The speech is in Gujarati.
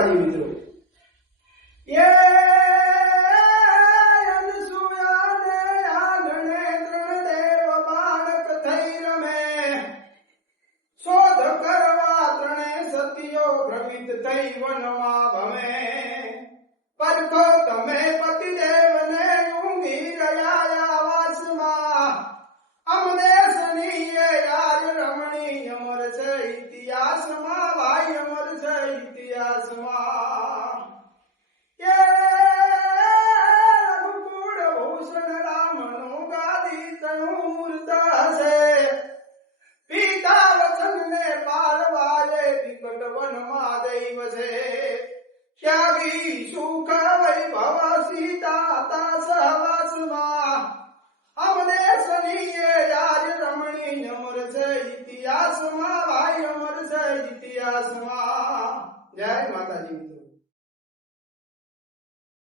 માતાજી મિત્રો એ અનસુયાને આંગણે ત્રણ દેવ બાળક થઈ રમે શોધ કરવા ત્રણે સતીઓ ભ્રમિત થઈ વનમાં ભમે પરખો તમે પતિદેવને ઊંઘી રહ્યા આવાસમાં અમને સનીએ રાજ રમણી અમર છે ઇતિહાસમાં ભાઈ અમર છે ઇતિહાસમાં એ રઘુકુળ ભૂષણ રામનું ગાદી તનું મૂર્ત હશે પિતા વચનને પાળવાએ વિકટ વનમાં દૈવ છે ત્યાગી સુખ વૈભવ સીતા હતા સહવાસમાં અમને સનીએ રાજ રમણી અમર છે ઇતિહાસમાં ભાઈ અમર છે ઇતિહાસમાં જય માતાજી મિત્રો।